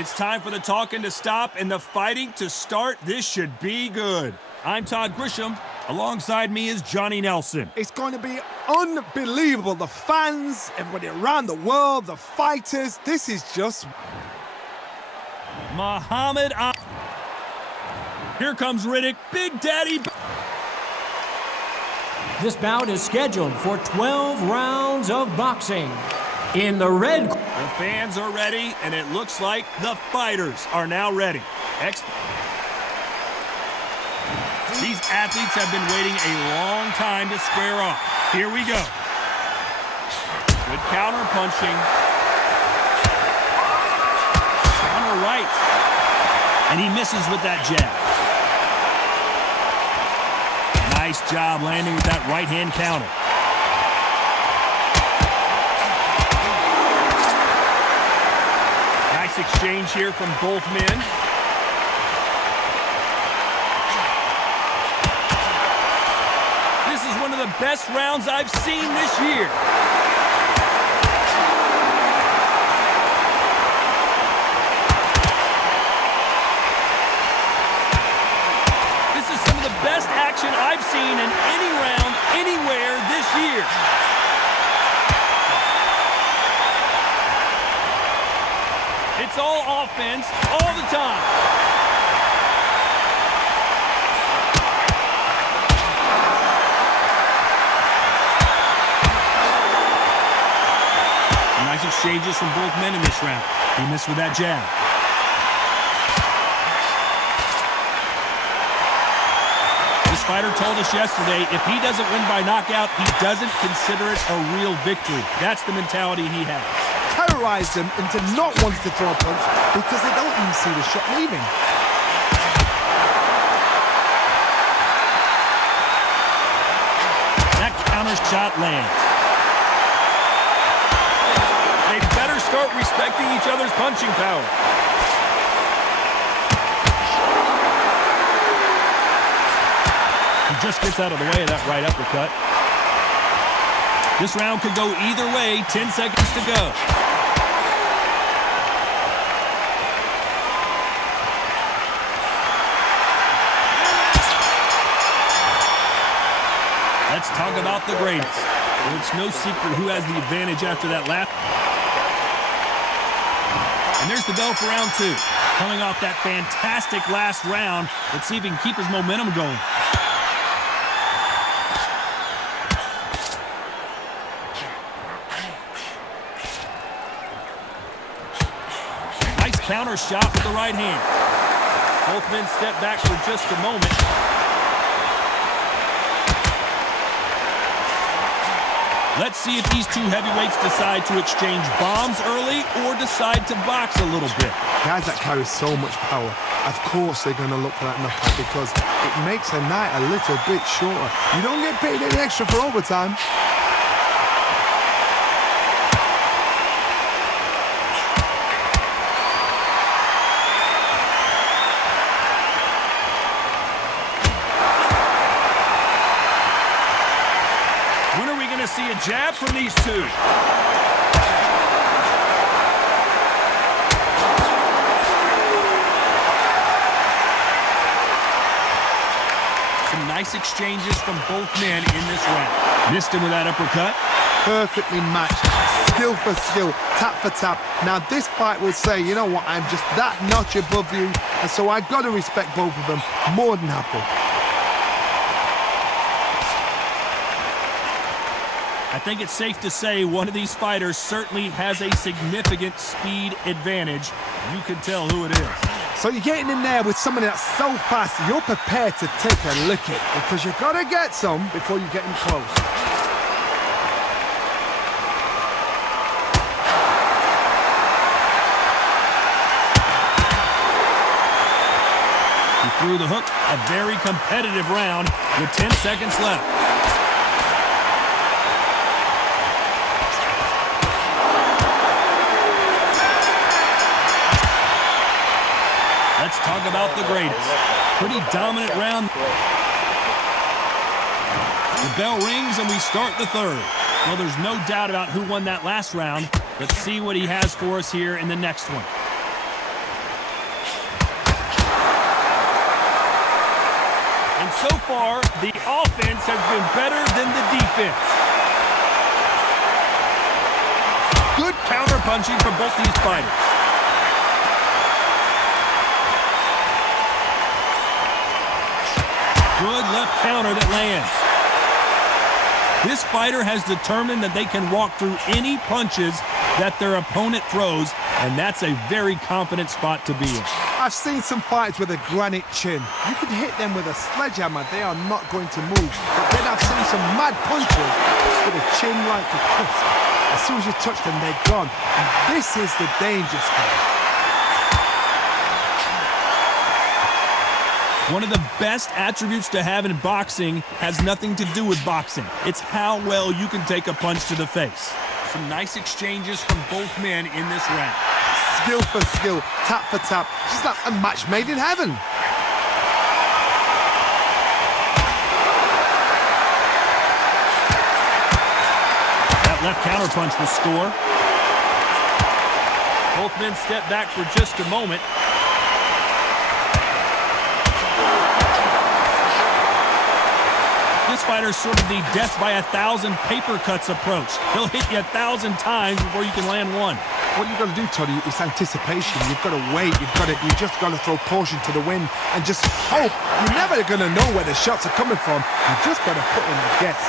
It's time for the talking to stop and the fighting to start. This should be good. I'm Todd Grisham. Alongside me is Johnny Nelson. It's going to be unbelievable. The fans, everybody around the world, the fighters. This is just... Muhammad Ali. Here comes Riddick, Big Daddy. This bout is scheduled for 12 rounds of boxing. In the red... The fans are ready, and it looks like the fighters are now ready. These athletes have been waiting a long time to square off. Here we go. Good counter punching. Counter right. And he misses with that jab. Nice job landing with that right-hand counter. Nice exchange here from both men. This is one of the best rounds I've seen this year. This is some of the best action I've seen in any round, anywhere this year. It's all offense, all the time. Some nice exchanges from both men in this round. He missed with that jab. This fighter told us yesterday, if he doesn't win by knockout, he doesn't consider it a real victory. That's the mentality he has. Terrorized them into not wanting to throw a punch because they don't even see the shot leaving. That counter shot lands. They better start respecting each other's punching power. He just gets out of the way of that right uppercut. This round could go either way. 10 seconds to go. Let's talk about the greatest. Well, it's no secret who has the advantage after that lap. And there's the bell for round two. Coming off that fantastic last round. Let's see if he can keep his momentum going. Nice counter shot with the right hand. Both men step back for just a moment. Let's see if these two heavyweights decide to exchange bombs early or decide to box a little bit. Guys that carry so much power, of course they're going to look for that knockout because it makes a night a little bit shorter. You don't get paid any extra for overtime. See a jab from these two. Some nice exchanges from both men in this round. Missed him with that uppercut. Perfectly matched, skill for skill, tap for tap. Now this fight will say, you know what, I'm just that notch above you, and so I've got to respect both of them more than happy. I think it's safe to say one of these fighters certainly has a significant speed advantage. You can tell who it is. So you're getting in there with somebody that's so fast, you're prepared to take a licking because you've got to get some before you get in close. He threw the hook. A very competitive round with 10 seconds left. Let's talk about the greatest. Pretty dominant round. The bell rings and we start the third. Well, there's no doubt about who won that last round. Let's see what he has for us here in the next one. So far, the offense has been better than the defense. Good counter-punching from both these fighters. Good left counter that lands. This fighter has determined that they can walk through any punches that their opponent throws, and that's a very confident spot to be in. I've seen some fights with a granite chin. You can hit them with a sledgehammer, they are not going to move. But then I've seen some mad punches with a chin like a crisp. As soon as you touch them, they're gone. And this is the danger spot. One of the best attributes to have in boxing has nothing to do with boxing. It's how well you can take a punch to the face. Some nice exchanges from both men in this round. Skill for skill, tap for tap. Just like a match made in heaven. That left counterpunch will score. Both men step back for just a moment. This fighter's sort of the death by 1,000 paper cuts approach. He'll hit you 1,000 times before you can land one. What you've got to do, Toddy, is anticipation. You've got to wait. You just got to throw caution to the wind and just hope. You're never going to know where the shots are coming from. You just got to put in a guess.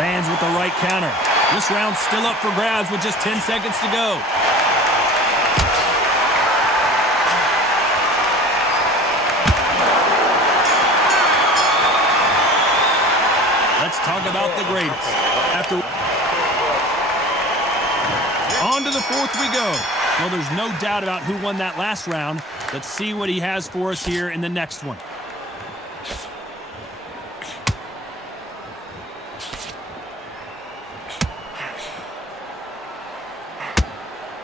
Lands with the right counter. This round's still up for grabs with just 10 seconds to go. Let's talk about the greatest. On to the fourth we go. Well, there's no doubt about who won that last round. Let's see what he has for us here in the next one.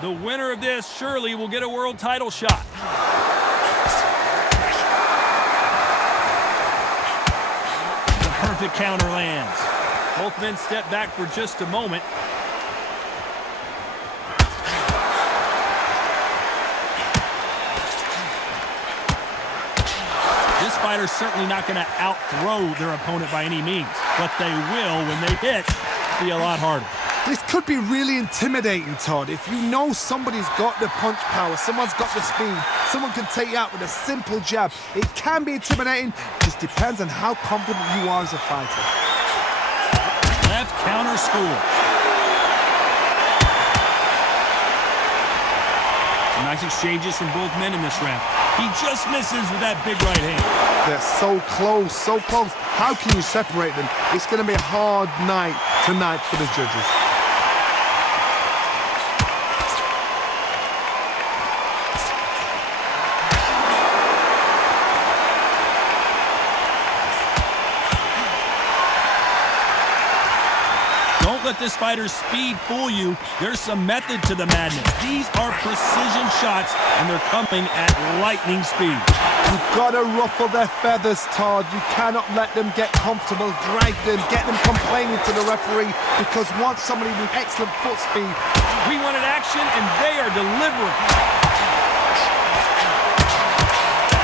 The winner of this surely will get a world title shot. Perfect counter lands. Both men step back for just a moment. This fighter's certainly not going to out-throw their opponent by any means, but they will, when they hit, be a lot harder. This could be really intimidating, Todd. If you know somebody's got the punch power, someone's got the speed, someone can take you out with a simple jab. It can be intimidating, just depends on how confident you are as a fighter. Left counter score. Some nice exchanges from both men in this round. He just misses with that big right hand. They're so close, so close. How can you separate them? It's going to be a hard night tonight for the judges. Don't let this fighter's speed fool you. There's some method to the madness. These are precision shots, and they're coming at lightning speed. You've got to ruffle their feathers, Todd. You cannot let them get comfortable, drag them, get them complaining to the referee, because once somebody with excellent foot speed... We wanted action, and they are delivering.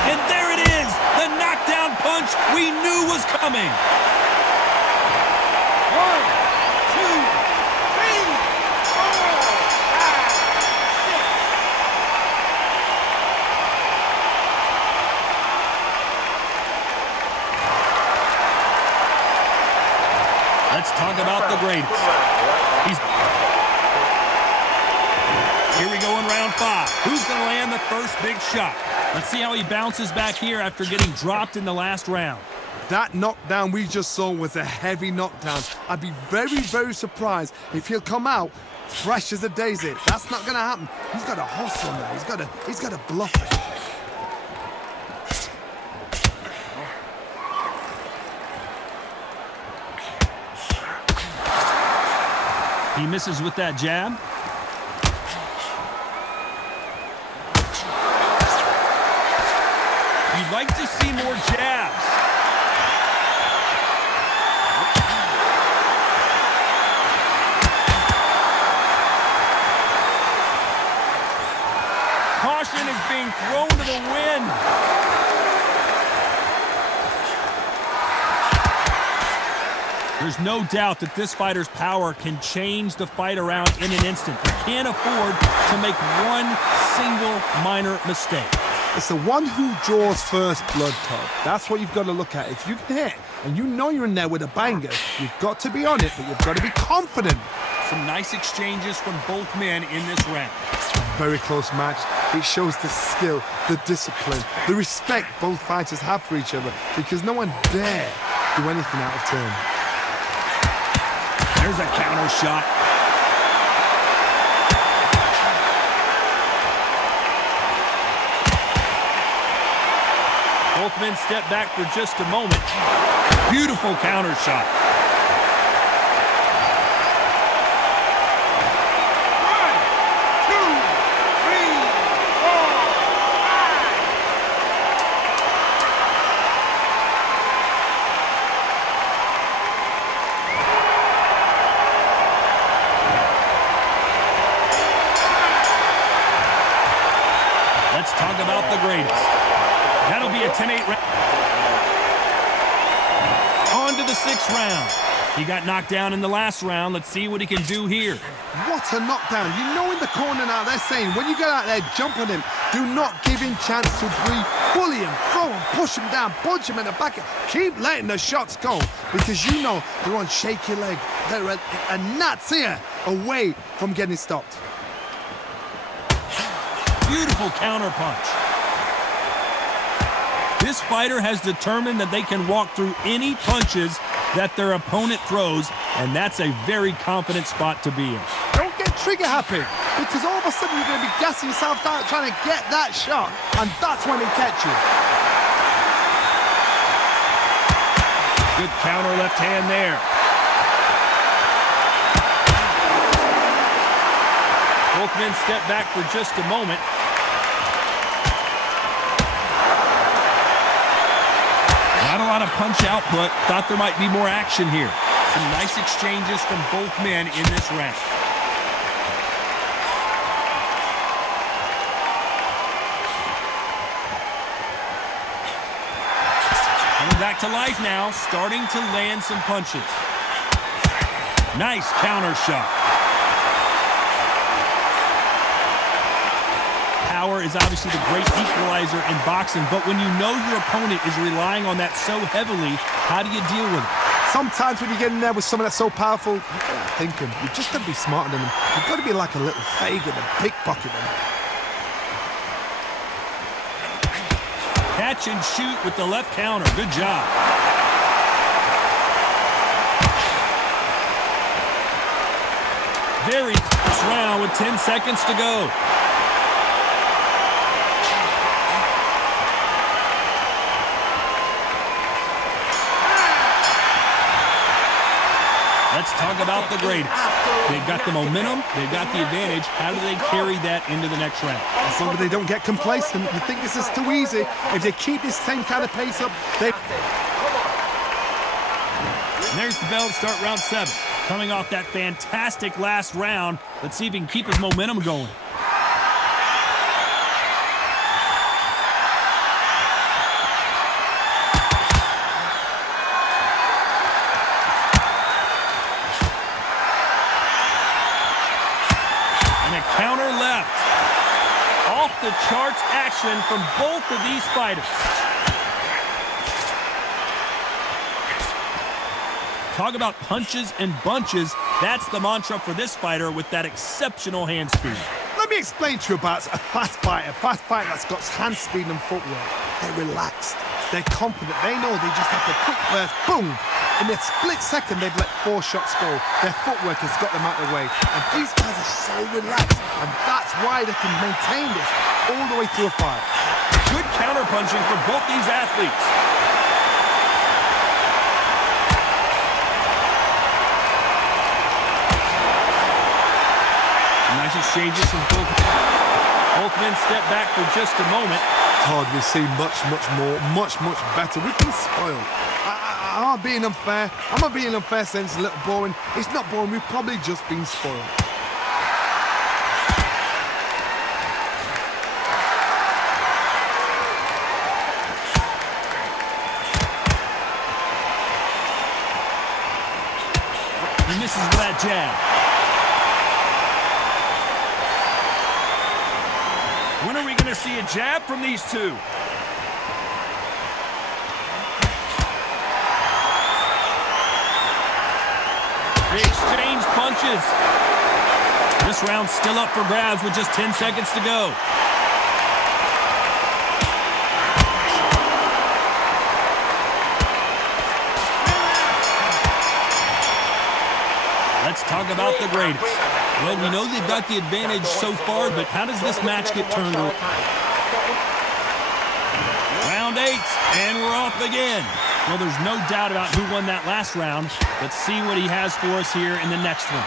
And there it is, the knockdown punch we knew was coming. 1, 2, 3, 4, 5, 6. Let's talk about the greatest. Here we go in round 5. Who's going to land the first big shot? Let's see how he bounces back here after getting dropped in the last round. That knockdown we just saw was a heavy knockdown. I'd be very, very surprised if he'll come out fresh as a daisy. That's not going to happen. He's got a hustle now. He's got to bluff it. He misses with that jab. You'd like to see more jabs. Caution is being thrown to the wind. There's no doubt that this fighter's power can change the fight around in an instant. You can't afford to make one single minor mistake. It's the one who draws first blood, Todd. That's what you've got to look at. If you can hit and you know you're in there with a banger, you've got to be on it, but you've got to be confident. Some nice exchanges from both men in this round. Very close match. It shows the skill, the discipline, the respect both fighters have for each other, because no one dare do anything out of turn. There's a counter shot. Both men step back for just a moment. Beautiful counter shot. Let's talk about the greatest. That'll be a 10-8 round. On to the 6th round. He got knocked down in the last round. Let's see what he can do here. What a knockdown. You know in the corner now they're saying, when you get out there, jump on him. Do not give him chance to breathe. Bully him, throw him, push him down, punch him in the back. Keep letting the shots go, because you know they're on shaky leg. They're a gnat's ear away from getting stopped. Beautiful counter punch. This fighter has determined that they can walk through any punches that their opponent throws, and that's a very confident spot to be in. Don't get trigger happy, because all of a sudden you're going to be gassing yourself out trying to get that shot, and that's when they catch you. Good counter left hand there. Both men step back for just a moment. Not a lot of punch output. Thought there might be more action here. Some nice exchanges from both men in this round. Coming back to life now, starting to land some punches. Nice counter shot. Power is obviously the great equalizer in boxing, but when you know your opponent is relying on that so heavily, how do you deal with it? Sometimes when you get in there with someone that's so powerful, you've got to think him. You've just got to be smarter than him. You've got to be like a little Fagin and pickpocket him. Catch and shoot with the left counter. Good job. Very close round with 10 seconds to go. Let's talk about the greatest. They've got the momentum, they've got the advantage. How do they carry that into the next round? As long as they don't get complacent, you think this is too easy. If they keep this same kind of pace up, they... And there's the bell to start round 7. Coming off that fantastic last round, let's see if he can keep his momentum going. Counter left. Off the charts action from both of these fighters. Talk about punches and bunches. That's the mantra for this fighter with that exceptional hand speed. Let me explain to you about a fast fighter that's got hand speed and footwork. They're relaxed. They're confident. They know they just have to quick burst, boom. In a split second, they've let 4 shots go. Their footwork has got them out of the way. And these guys are so relaxed. And that's why they can maintain this all the way through a fight. Good counter-punching for both these athletes. Nice exchanges from both. Both men step back for just a moment. Todd, we've seen much more, much better. We've been spoiled. I'm not being unfair. I'm not being unfair saying it's a little boring. It's not boring. We've probably just been spoiled. He misses with that jab. When are we going to see a jab from these two? They exchange punches. This round's still up for grabs with just 10 seconds to go. Let's talk about the greatest. Well, we know they've got the advantage so far, but how does this match get turned around? Round 8, and we're off again. Well, there's no doubt about who won that last round. Let's see what he has for us here in the next one.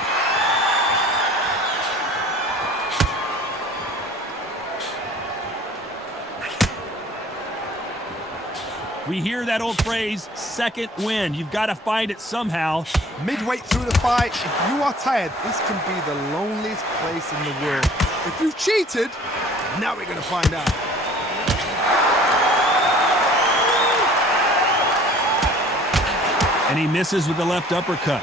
We hear that old phrase, second wind. You've got to find it somehow. Midway through the fight, if you are tired, this can be the loneliest place in the world. If you cheated, now we're going to find out. And he misses with the left uppercut.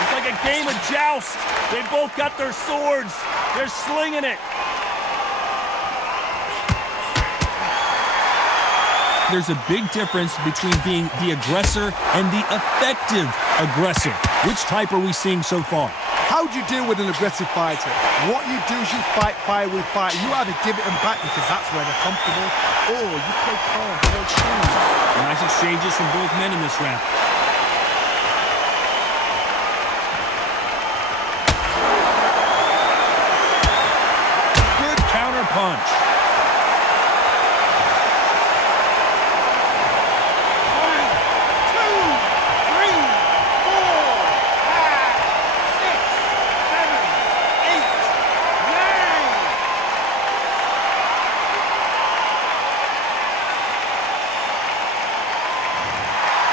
It's like a game of joust. They both got their swords. They're slinging it. There's a big difference between being the aggressor and the effective aggressor. Which type are we seeing so far? How do you deal with an aggressive fighter? What you do is you fight fire with fire. You either give it them back because that's where they're comfortable, or you play calm, play cool. Nice exchanges from both men in this round. Good counter punch.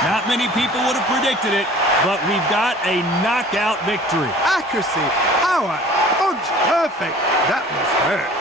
Not many people would have predicted it, but we've got a knockout victory. Accuracy, power, punch, perfect. That must hurt.